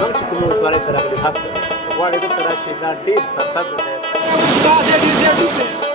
هم چې کوم ولسوالۍ ته راغلي خاص کر غواړي دلته راشي دا ډېر فرصت دی تاسې ډېر زیات وکړئ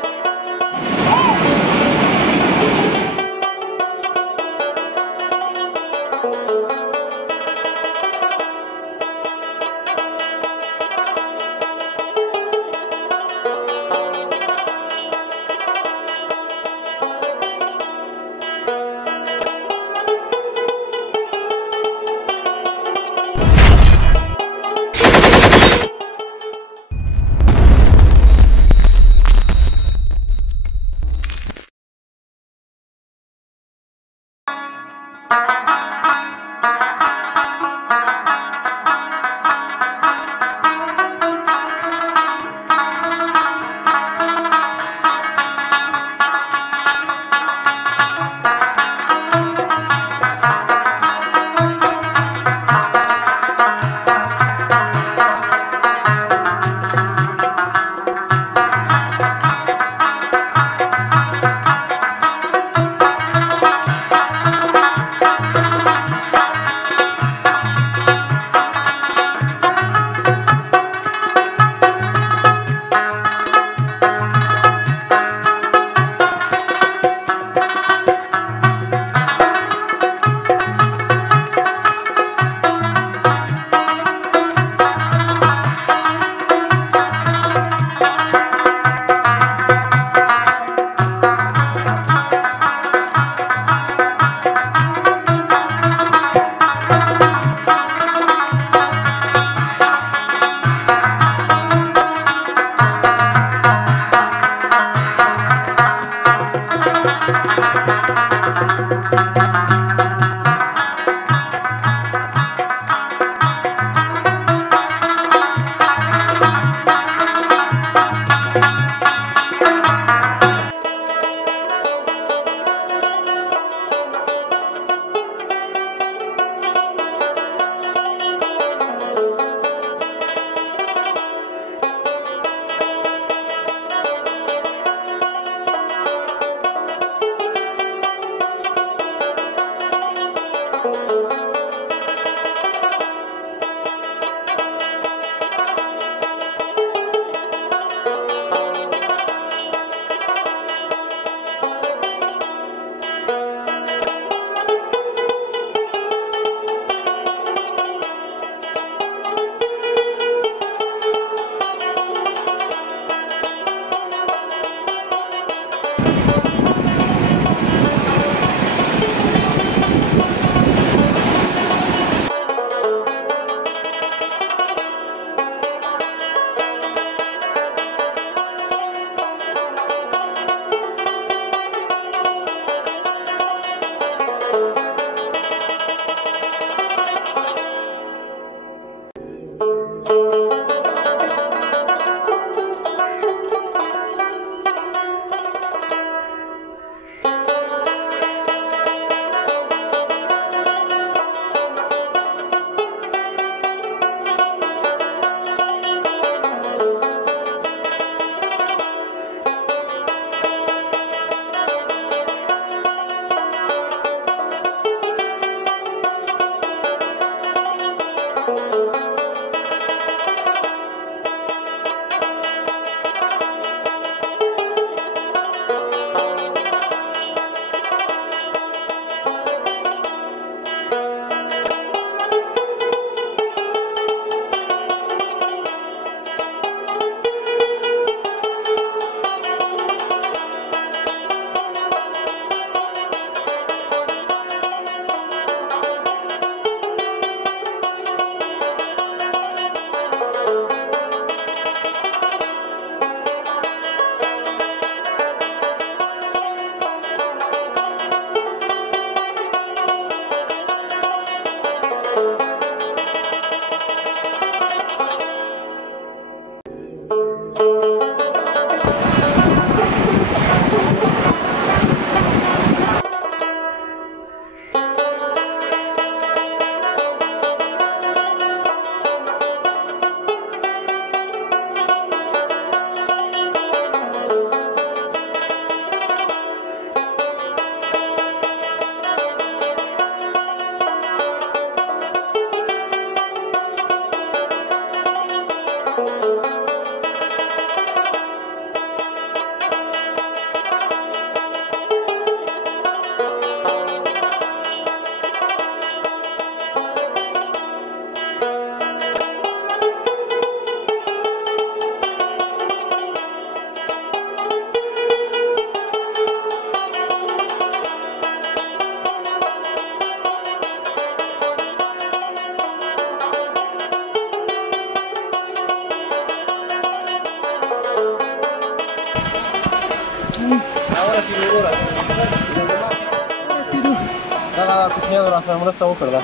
هغه کوچنی راسره مرسته وکړله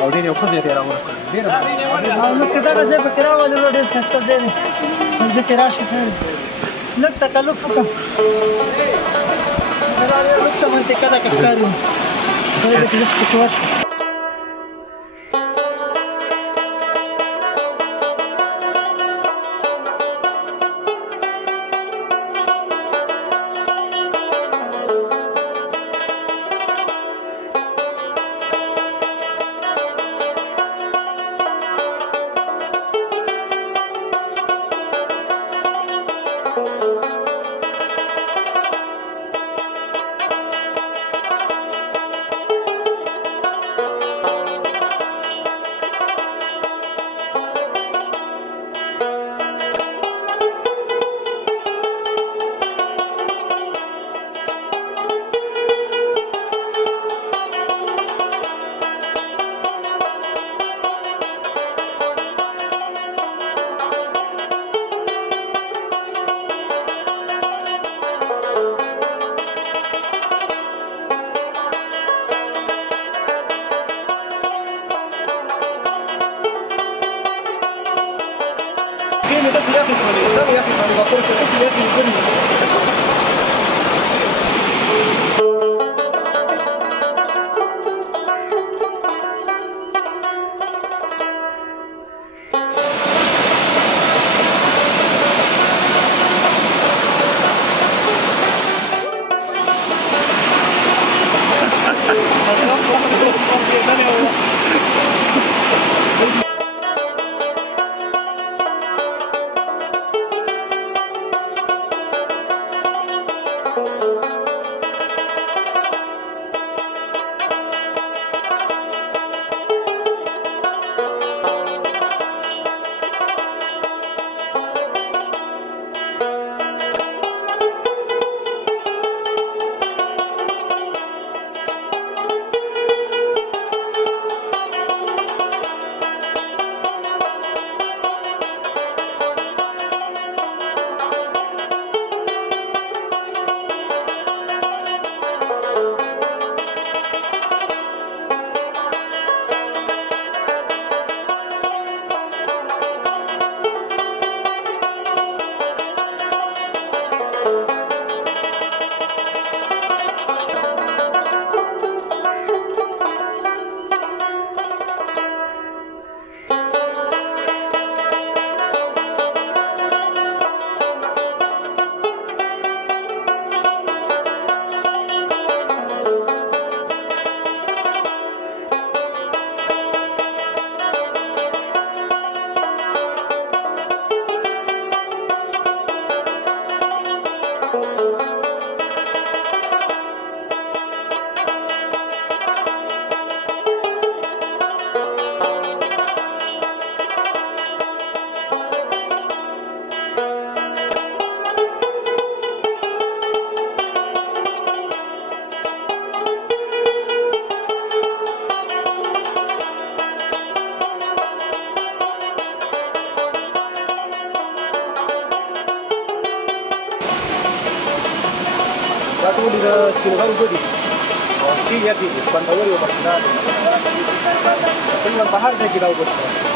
او ډېر یو ښه ځای ته یې راورسېدل ډېره او لږ که دغه ځای پکې راولې نو ډېر ښایسته ځای دی همداسې راشي لږ تکلف وکړم دا لږ څه منطقه ده که ښکاري خدای دې لږ پکې ورشي فيني بس يا اخي استنى يا اخي ما بقولش يا اخي يقولني دا ټول د سپین غر اوبه دي او ښې یخې دي خوندورې او مشهورې دي تقریبا په هر ځای کې دا اوبه شته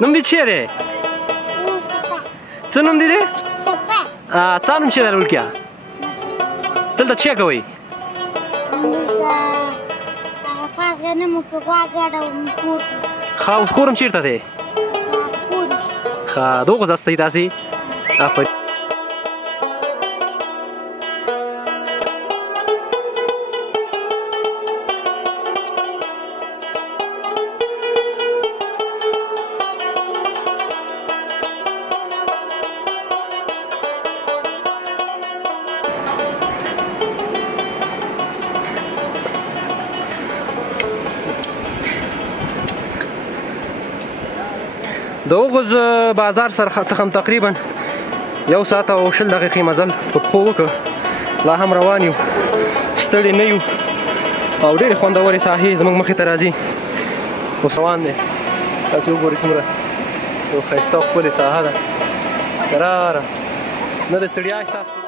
نوم دې چی دی؟ څه نوم دې دی؟ ستا نوم چی دی لوړکیه؟ دلته چی کوئ؟ ښه اوس کور هم چېرته دی؟ ښه دغه ځای ستئ تاسې؟ آفرین. د اوغوز بازار څخه تقریبا 1 ساعت او 20 دقیقې مزل په پښو وکړ، لا هم روان یو. ستړي نه یو او ډېرې خوندورې ساحې زموږ مخې ته راځي. اوس روان دی، تاسې وګورئ څومره یو ښایسته او ښکلې ساحه ده، کراره نه د ستړیا احساس کوو.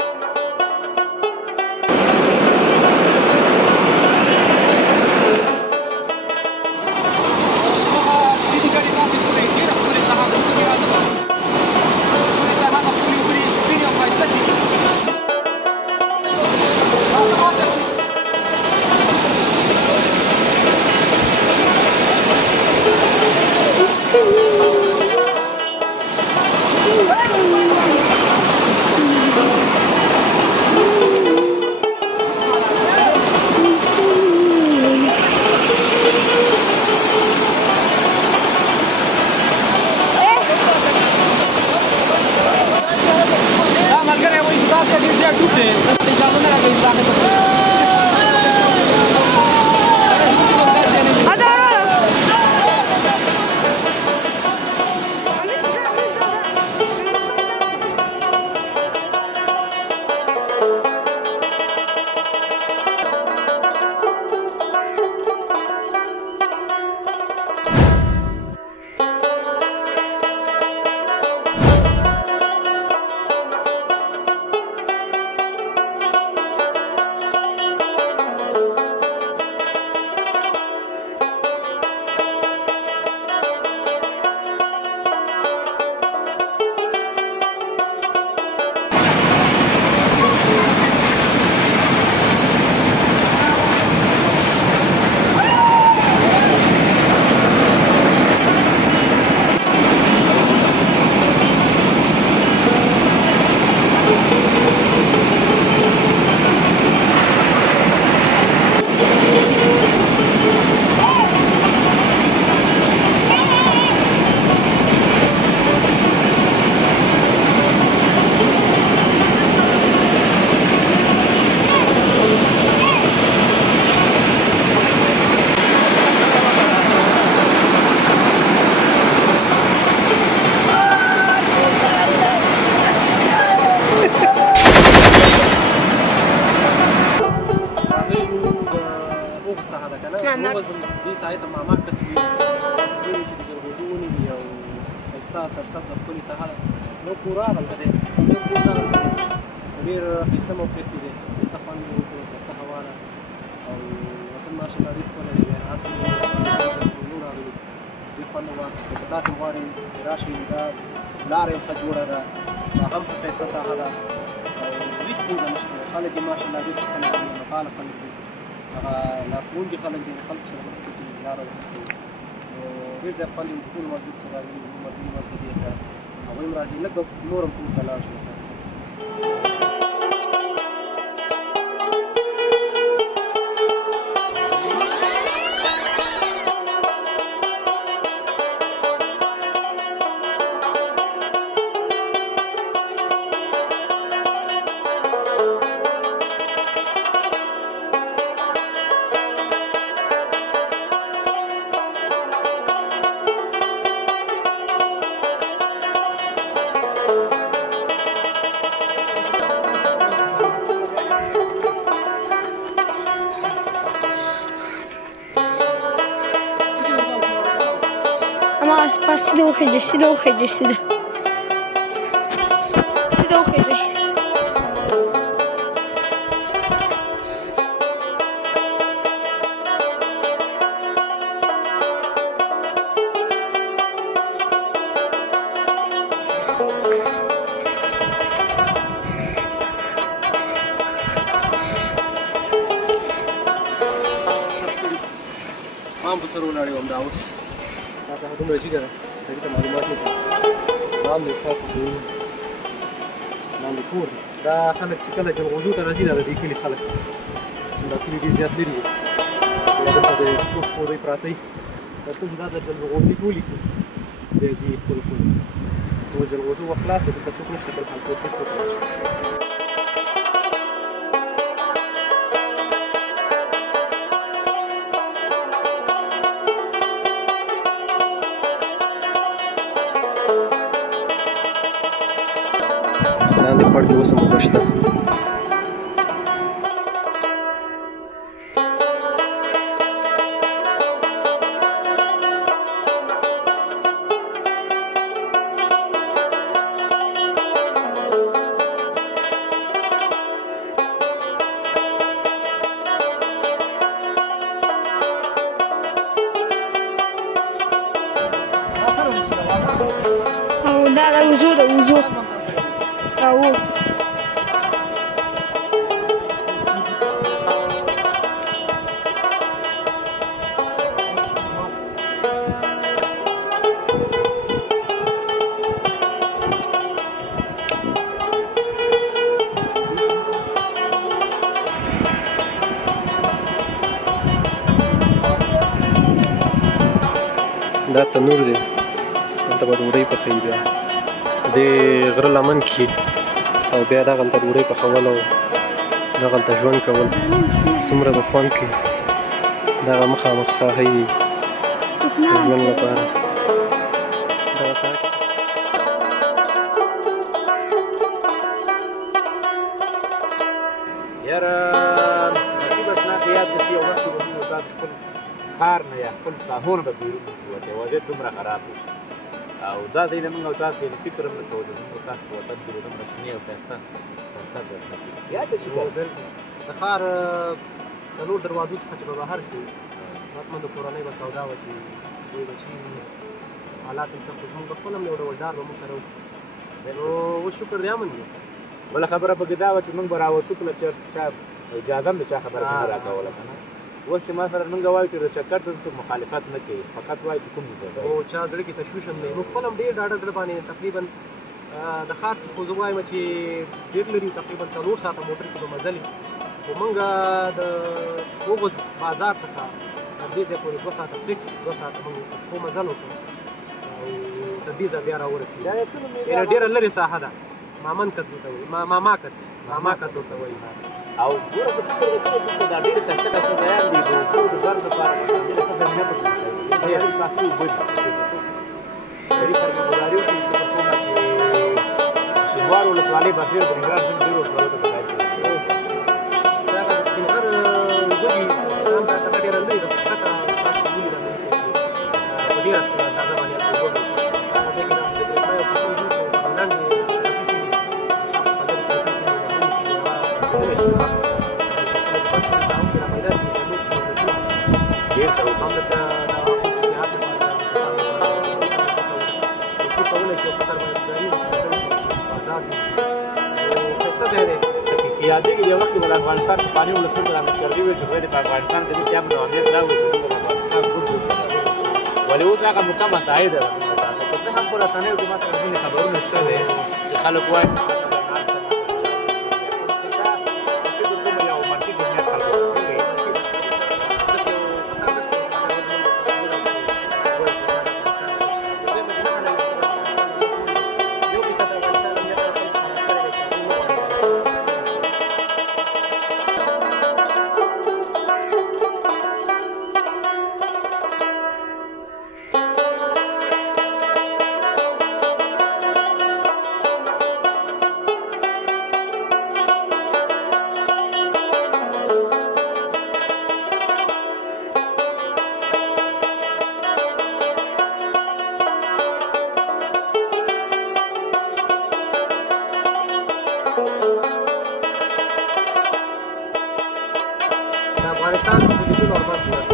سبزه ښکلې ساحه ده. یو کور راغلته دی، یو کور راغلته دی، ډېر ښایسته موقعیت کې دی، ښایسته خوند مې وکړ، ښایسته هوا ده او وطن ماشاءالله ډېر ښکلی دی. هسې مې راغلي ډېر خوند مې واخیسته. که تاسې غواړئ راشئ، دا لاره یې ښه جوړه ده، ساحه هم ښه ښایسته ساحه ده او هېڅ ستونزه نشته. خلک یې ماشاءالله ډېر ښه خلک دي، مېلمهپاله خلک دي، هغه لارښوونکي خلک دي، د خلکو سره مرسته کوي، لاره ورته کوي. ډېر زیات خوند یې ټول ملګرو سره راغلي، زموږ ملګري ورته دي ته هغوی هم راځي، لږ نور هم کور ته لاړ شو. سیده وخیژه سیده وخیژه سیده وخیژه. ما هم په سر ولاړ یم. دا اوس دا ته دومره جګه ده سړي ته معلومات نه دي. لاندې خواته ځایونه، لاندې کور دی. دا خلک چې کله جلغوزو ته راځي، دا د دې کلي خلک، دا کلي ډېر زیات لرې دي. یا دلته د سپور کورۍ پراته وي، تر څو چې دا د جلغوزي ټولې کړي بیا ځي خپلو کورو ته. نو جلغوزو وخت خلاص دی، دلته څوک نشته، بل حال کور کې څوک نشته. لاندې پړ کې اوس هم اوبه شته. دا وضو ده وضو او دا تنور دی دلته به ډوډۍ پخوي بیا د غره لمن کې او بیا دغلته ډوډۍ پخول او دغلته ژوند کول څومره به خوند کوي دغه مخامخ ساحه یې د ژوند لپاره دغه ساحه کې یاره نصیب اسنا ته یاد ده چې یو وخت به موږ دا د خپل ښار نه یا خپل ساحون به بیرون ووتې وضعیت دومره خراب و او دا ځای نه موږ او تاسو یعنې فکر هم نه کوو چې موږ تاسو په وطن کې به دومره شنې او ښایسته فرصت درته کړي یاد ده چې د ښار څلور دروازو څخه چې به بهر شو حتما د کورنۍ به سودا وه چې دوی به چیرې حالات هم سخت زموږ به خپل هم یو ډول ډار به موږ سره وکړي نو اوس شکر دی امن دی بله خبره پکې دا وه چې موږ به راوتو کله چې چا اجازه هم د چا خبره نه راکوله که نه اوس چې ما سره موږ وایو چې د چکر ته څوک مخالفت نه کوي فقط وایي چې کوم ځای او چا زړه کې تشویش هم دی موږ خپل هم ډېر ډاډه زړه باندې تقریبا د ښار څخه زه وایم چې ډېر لري تقریبا 4 ساعته موټر کې به مزل خو موږ د اوغوز بازار څخه تر دې ځای پورې 2 ساعته فکس 2 ساعته موږ خو مزل وکړو او تر دې ځای بیا راورسېدو یعنې ډېره لرې ساحه ده مامن کڅ ورته وایي ماما کڅ ورته وایي او ګوره په فکر وکړئ چې دا ډېرې ښایسته ښایسته ځایان دي د اوبو د بر دپاره ډېره ښه زمینه پکې ده یعنې کافي اوبه دي سړي سرمایه‌ګزاري وکړي چې په کومه چې شینوار ولسوالۍ بهیر د ننګرهار ژوند ډېرو ولسوالیو ته پکار دي دغه د سپین غر اوبه دي هم دا څخه ډېره لرې ده خو ښکته تاسو ولیدل نن چې په ډېره اندازه باندې هلته اوبه دي هغه ځای کې د برېښنا یو سیسټم جوړ شوی د لاندې یادېږي یو وخت کې به د افغانستان پخواني ولسمشر امنیتګرځي وویل چې خدای دې په افغانستان کې داسې امن او امنیت راوړي چې موږ به د افغانستان ګروپ جوړ کړو ولې اوس هغه مکمه تاییده ده موږ ته که څه هم په رسنیو کې ما سره ځینې خبرونه شته دی چې خلک وایي یو منفي ذهنیت خلکو ته ورکوي افغانستان په دې نورمال